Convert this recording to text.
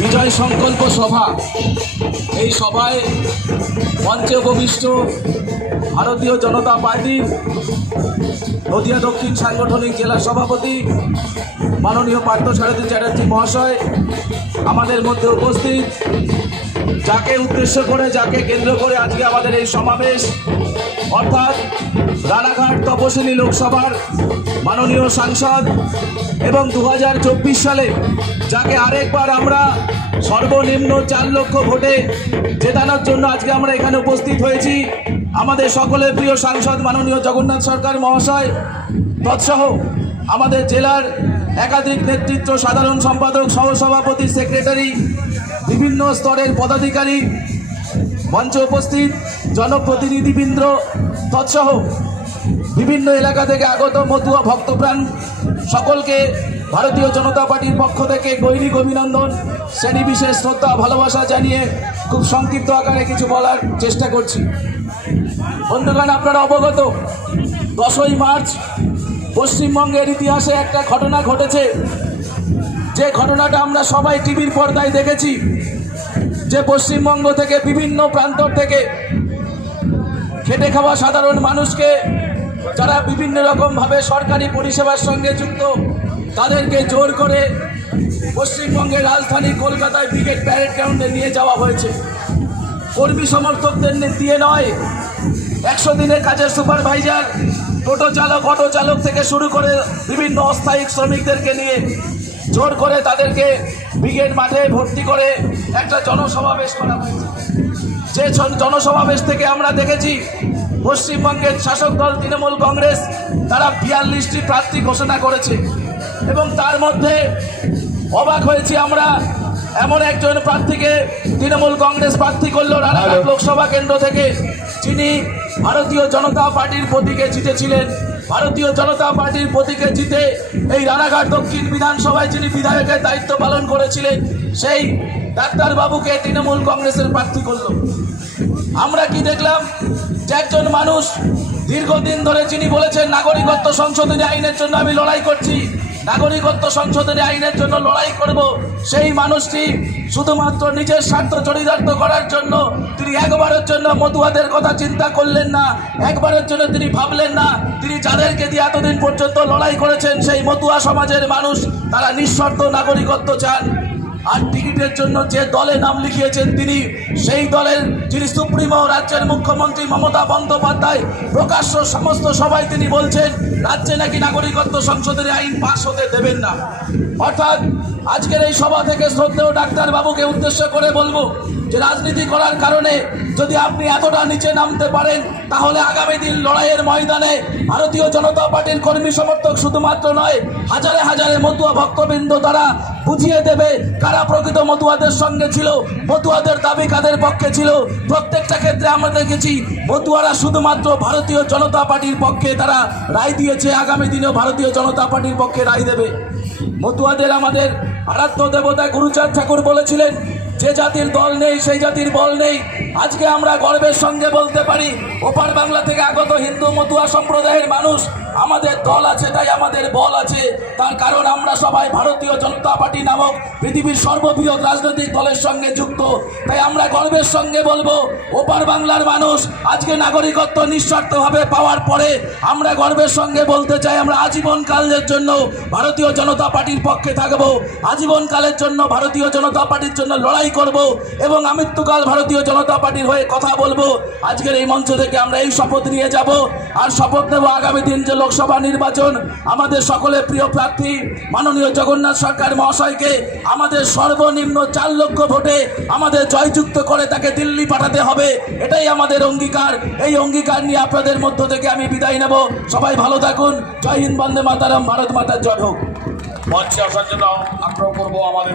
বিজয় সংকল্প সভা। এই সভায় মঞ্চে উপবিষ্ট ভারতীয় জনতা পার্টির নদিয়া দক্ষিণ সাংগঠনিক জেলা সভাপতি মাননীয় পার্থসারথী চ্যাটার্জি মহাশয় আমাদের মধ্যে উপস্থিত, যাকে উদ্দেশ্য করে, যাকে কেন্দ্র করে আজকে আমাদের এই সমাবেশ, অর্থাৎ রানাঘাট তপশিলি লোকসভার মাননীয় সাংসদ এবং 2024 সালে যাকে আরেকবার আমরা সর্বনিম্ন 4 লক্ষ ভোটে জেতানোর জন্য আজকে আমরা এখানে উপস্থিত হয়েছি। আমাদের সকলের প্রিয় সাংসদ মাননীয় জগন্নাথ সরকার মহাশয় তৎসহ আমাদের জেলার একাধিক নেতৃত্ব, সাধারণ সম্পাদক, সহসভাপতি, সেক্রেটারি, বিভিন্ন স্তরের পদাধিকারী, মঞ্চে উপস্থিত জনপ্রতিনিধিবৃন্দ তৎসহ বিভিন্ন এলাকা থেকে আগত মতুয়া ভক্তপ্রাণ সকলকে ভারতীয় জনতা পার্টির পক্ষ থেকে গৈরিক অভিনন্দন, শ্রেণী বিশেষ শ্রদ্ধা, ভালোবাসা জানিয়ে খুব সংক্ষিপ্ত আকারে কিছু বলার চেষ্টা করছি। বন্ধুগণ, আপনারা অবগত, 10ই মার্চ পশ্চিমবঙ্গের ইতিহাসে একটা ঘটনা ঘটেছে, যে ঘটনাটা আমরা সবাই টিভির পর্দায় দেখেছি, যে পশ্চিমবঙ্গ থেকে বিভিন্ন প্রান্তর থেকে খেটে খাওয়া সাধারণ মানুষকে, যারা বিভিন্ন রকমভাবে সরকারি পরিষেবার সঙ্গে যুক্ত, তাদেরকে জোর করে পশ্চিমবঙ্গের রাজধানী কলকাতায় ব্রিগেড প্যারেড গ্রাউন্ডে নিয়ে যাওয়া হয়েছে। কর্মী সমর্থকদের দিয়ে নয়, 100 দিনের কাজের সুপারভাইজার, টোটো চালক, অটো চালক থেকে শুরু করে বিভিন্ন অস্থায়ী শ্রমিকদেরকে নিয়ে জোর করে তাদেরকে ব্রিগেড মাঠে ভর্তি করে একটা জনসমাবেশ করা হয়েছে। যে জনসমাবেশ থেকে আমরা দেখেছি পশ্চিমবঙ্গের শাসক দল তৃণমূল কংগ্রেস তারা 42টি প্রার্থী ঘোষণা করেছে এবং তার মধ্যে অবাক হয়েছি আমরা, এমন একজন প্রার্থীকে তৃণমূল কংগ্রেস প্রার্থী করল রানাঘাট লোকসভা কেন্দ্র থেকে, যিনি ভারতীয় জনতা পার্টির প্রতীকে জিতেছিলেন। ভারতীয় জনতা পার্টির প্রতীকে জিতে এই রানাঘাট দক্ষিণ বিধানসভায় যিনি বিধায়কের দায়িত্ব পালন করেছিলেন, সেই ডাক্তারবাবুকে তৃণমূল কংগ্রেসের প্রার্থী করল। আমরা কি দেখলাম, যে একজন মানুষ দীর্ঘদিন ধরে যিনি বলেছেন নাগরিকত্ব সংশোধনী আইনের জন্য আমি লড়াই করছি, নাগরিকত্ব সংশোধনী আইনের জন্য লড়াই করব, সেই মানুষটি শুধুমাত্র নিজের স্বার্থ চরিতার্থ করার জন্য তিনি একবারের জন্য মতুয়াদের কথা চিন্তা করলেন না, একবারের জন্য তিনি ভাবলেন না তিনি যাদেরকে দিয়ে এতদিন পর্যন্ত লড়াই করেছেন সেই মতুয়া সমাজের মানুষ তারা নিঃশর্ত নাগরিকত্ব চান। আর টিকিটের জন্য যে দলে নাম লিখিয়েছেন তিনি, সেই দলের যিনি সুপ্রিমো রাজ্যের মুখ্যমন্ত্রী মমতা বন্দ্যোপাধ্যায় প্রকাশ্য সমস্ত সবাই তিনি বলছেন রাজ্যে নাকি নাগরিকত্ব সংশোধনী আইন পাশ হতে দেবেন না। অর্থাৎ আজকের এই সভা থেকে শ্রদ্ধেয় ডাক্তারবাবুকে উদ্দেশ্য করে বলবো যে রাজনীতি করার কারণে যদি আপনি এতটা নিচে নামতে পারেন, তাহলে আগামী দিন লড়াইয়ের ময়দানে ভারতীয় জনতা পার্টির কর্মী সমর্থক শুধুমাত্র নয়, হাজারে হাজারে মতুয়া ভক্তবৃন্দ তারা বুঝিয়ে দেবে কারা প্রকৃত মতুয়াদের সঙ্গে ছিল, মতুয়াদের দাবি কাদের পক্ষে ছিল। প্রত্যেকটা ক্ষেত্রে আমরা দেখেছি মতুয়ারা শুধুমাত্র ভারতীয় জনতা পার্টির পক্ষে তারা রায় দিয়েছে, আগামী দিনেও ভারতীয় জনতা পার্টির পক্ষে রায় দেবে। মতুয়াদের আমাদের আরাধ্য দেবতা গুরুচাঁদ ঠাকুর বলেছিলেন, যে জাতির দল নেই সেই জাতির বল নেই। আজকে আমরা গর্বের সঙ্গে বলতে পারি, ওপার বাংলা থেকে আগত হিন্দু মতুয়া সম্প্রদায়ের মানুষ, আমাদের দল আছে তাই আমাদের বল আছে। তার কারণ আমরা সবাই ভারতীয় জনতা পার্টি নামক পৃথিবীর সর্ববৃহৎ রাজনৈতিক দলের সঙ্গে যুক্ত। তাই আমরা গর্বের সঙ্গে বলবো, ওপার বাংলার মানুষ আজকে নাগরিকত্ব নিঃশর্তভাবে পাওয়ার পরে আমরা গর্বের সঙ্গে বলতে চাই, আমরা আজীবনকালের জন্য ভারতীয় জনতা পার্টির পক্ষে থাকবো, আজীবনকালের জন্য ভারতীয় জনতা পার্টির জন্য লড়াই করব এবং আমৃত্যুকাল ভারতীয় জনতা পার্টির হয়ে কথা বলবো। আজকের এই মঞ্চ থেকে আমরা এই শপথ নিয়ে যাব আর শপথ নেব আগামী দিন যে লোকসভা নির্বাচন, আমাদের সকলের প্রিয় প্রার্থী মাননীয় জগন্নাথ সরকার মহাশয়কে আমাদের সর্বনিম্ন 4 লক্ষ ভোটে আমাদের জয়যুক্ত করে তাকে দিল্লি পাঠাতে হবে, এটাই আমাদের অঙ্গীকার। এই অঙ্গীকার নিয়ে আপনাদের মধ্য থেকে আমি বিদায় নেব। সবাই ভালো থাকুন। জয় হিন্দ, বন্দে মাতারম, ভারত মাতার জয় হোক। মঞ্চে আসার জন্য আগ্রহ করবো আমাদের